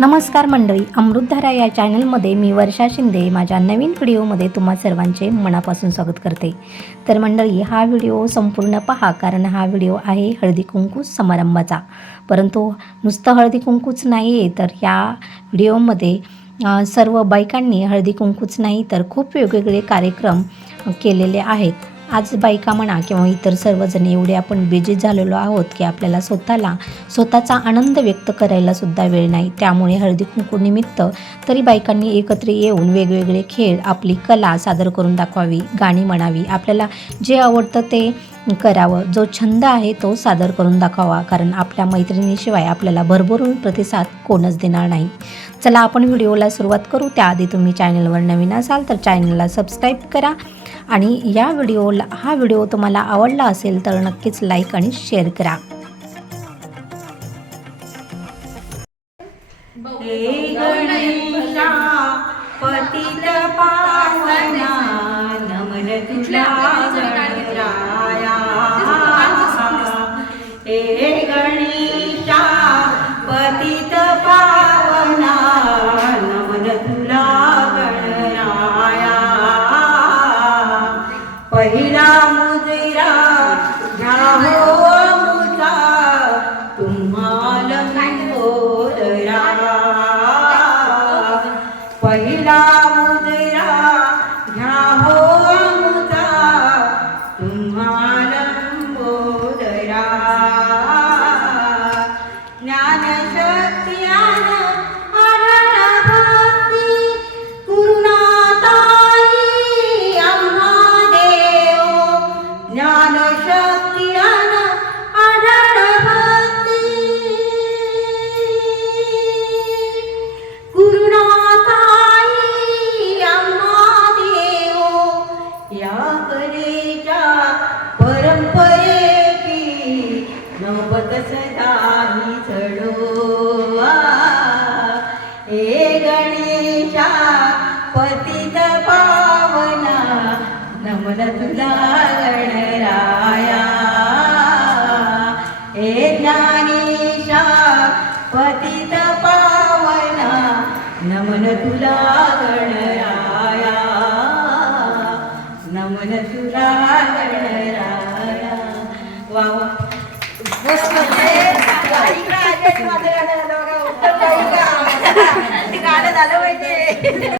नमस्कार मंडळी अमृतधारा या चॅनलमध्ये मी वर्षा शिंदे. माझ्या नवीन व्हिडिओमध्ये तुम्हा सर्वांचे मनापासून स्वागत करते. तर मंडळी हा व्हिडिओ संपूर्ण पहा कारण हा व्हिडिओ आहे हळदी कुंकू समारंभाचा. परंतु नुसतं हळदी कुंकूच नाही आहे तर या व्हिडिओमध्ये सर्व बायकांनी हळदी कुंकूच नाही तर खूप वेगवेगळे कार्यक्रम केलेले आहेत. आज बायका म्हणा किंवा इतर सर्वजण एवढे आपण बिजी झालेलो आहोत की आपल्याला स्वतःला स्वतःचा आनंद व्यक्त करायला सुद्धा वेळ नाही. त्यामुळे हळदी कुंकूनिमित्त तरी बायकांनी एकत्र येऊन वेगवेगळे खेळ आपली कला सादर करून दाखवावी गाणी म्हणावी. आपल्याला जे आवडतं ते करावं. जो छंद आहे तो सादर करून दाखवावा. कारण आपल्या मैत्रिणीशिवाय आपल्याला भरभरून प्रतिसाद कोणच देणार नाही. चला आपण व्हिडिओला सुरुवात करू. त्याआधी तुम्ही चॅनलवर नवीन असाल तर चॅनलला सबस्क्राईब करा. आणि या व्हिडिओला हा व्हिडिओ तुम्हाला आवडला असेल तर नक्कीच लाईक आणि शेअर करा. पतित पावना नमन तुला पहिला तुला गणराया. नमन तुला गणराया. वा वा. गाणं झालं पाहिजे.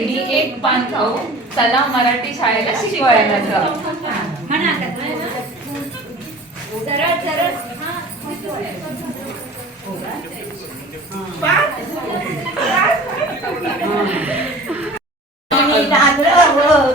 दोघी एक पान खाऊ चला मराठी शाळेला शिकवायला जाऊ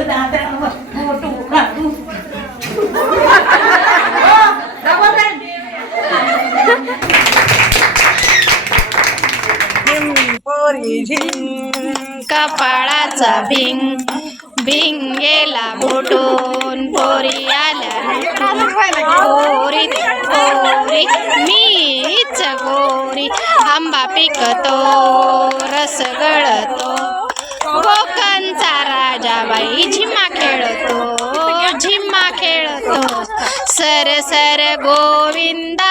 दादरावर कपाळाचा भिंग भिंगेला फुटून पोरी आल्या पोरी पोरी मीच गोरी आंबा पिकतो रस गळतो. कोकणचा राजा बाई झिम्मा खेळतो झिम्मा खेळतो. सर सर गोविंदा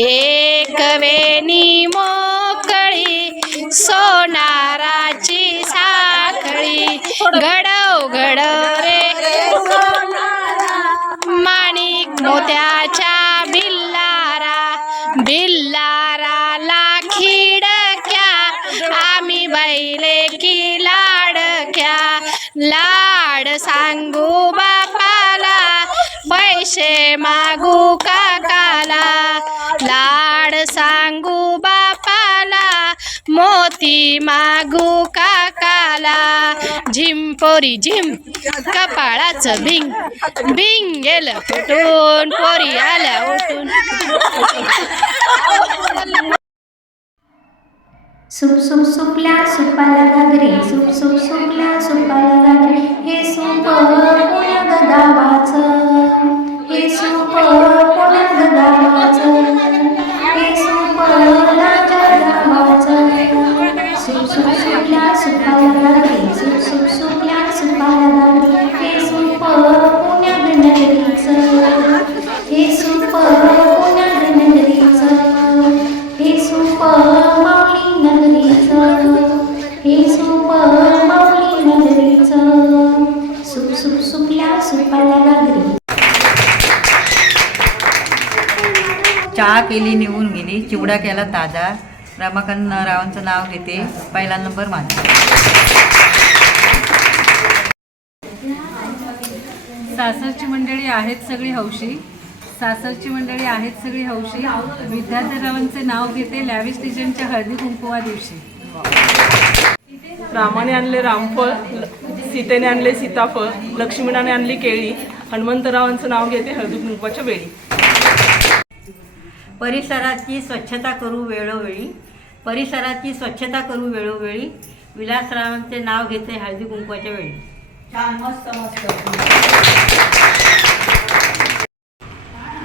एक वेणी मोकळी सोनाराची साखळी. घडव घडव रे. माणिक मोत्याच्या बिल्लारा बिल्लाराला खिडक्या आम्ही बैले की लाडक्या. लाड सांगू पैसे मागू काकाला? लाड सांगू बापाला मोती मागू काकाला. झिमपोरी झिम कपाळाचं भिंग भिंग गेलं फुटून पोरी आल्या उठून. सुप सुप सुपल्या सुपाला गागरे सुप सुप सुपल्या सुपाला गागरे हे सुप गावाचं सुप सुप सुपल्या सुपाला गागरे सुप सुप सुपल्या सुपाला गागरे हे सूप पुण्या गणगरीचं हे सूप पुण्या गणगरीचं हे सूप माऊली नगरीचं हे सूप माऊली नगरीचं सुप सुप सुपल्या सुपाला गागरी चहा केली निघून गेली चिवडा केला ताजा. रमाकांत रावांचं नाव घेते. पहिला नंबर माझा सासरची मंडळी आहेत सगळी हौशी. सासरची मंडळी आहेत सगळी हौशी. विद्याधररावांचे नाव घेते लॅविश डिझाईनच्या हळदी कुंकुवा दिवशी. रामाने आणले रामफळ ल- सीतेने आणले सीताफळ लक्ष्मणाने आणली केळी हनुमंतरावांचं नाव घेते हळदी कुंकवाच्या वेळी. परिसराची स्वच्छता करू वेळोवेळी. परिसराची स्वच्छता करू वेळोवेळी. विलासरावांचे नाव घेते हळदी कुंकवाच्या वेळी.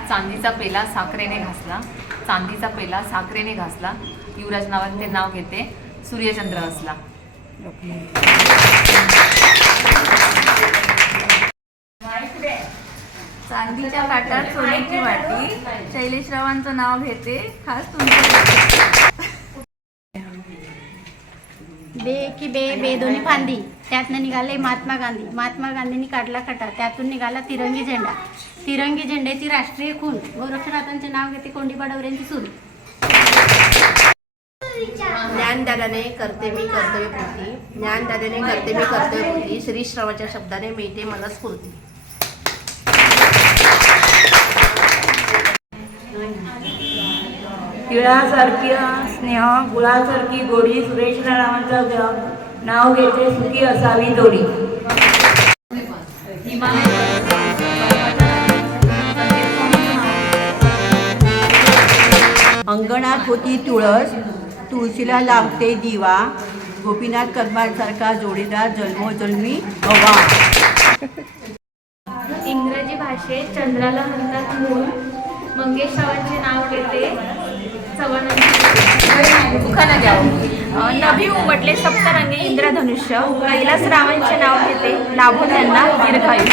चांदीचा पेला साखरेने घासला. चांदीचा पेला साखरेने घासला. युवराज नावांचे नाव घेते. सूर्यचंद्र असला. चांदीच्या ताटात सोन्याची वाटी. शैलेशरावांचं नाव घेते. खास तुमच्या बे की बे बे दोन्ही फांदी. त्यातनं निघाले महात्मा गांधी. महात्मा गांधींनी काढला खटा. त्यातून निघाला तिरंगी झेंडा. तिरंगी झेंड्याची राष्ट्रीय खून गोरक्षनाथांचे नाव घेते कोंडीबा डवऱ्यांची सून. ज्ञानदादाने करते मी कर्तव्यपूर्ती ज्ञानदादाने करते मी कर्तव्यपूर्ती श्री श्रवाच्या शब्दाने मिळते मला स्फूर्ती तिळासारखी स्नेह गुळासारखी गोडी सुरेश रावांचं नाव घेते सुखी असावी जोडी अंगणात होती तुळस तुळशीला लावते दिवा गोपीनाथ कदमांसारखा जोडीदार जन्मोजन्मी हवा इंग्रजी भाषेत चंद्राला म्हणतात मूल मंगेशरावांचे नाव घेते चव्हाणांची. नभी उमटले सप्तरंगी इंद्रधनुष्य. कैलासरावांचे नाव घेते लाभो त्यांना दीर्घायू.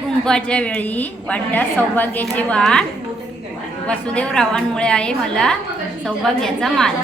कुंभाच्या वेळी वाटल्या सौभाग्याचे वाण वसुदेवरावांमुळे आहे मला सौभाग्याचा मान.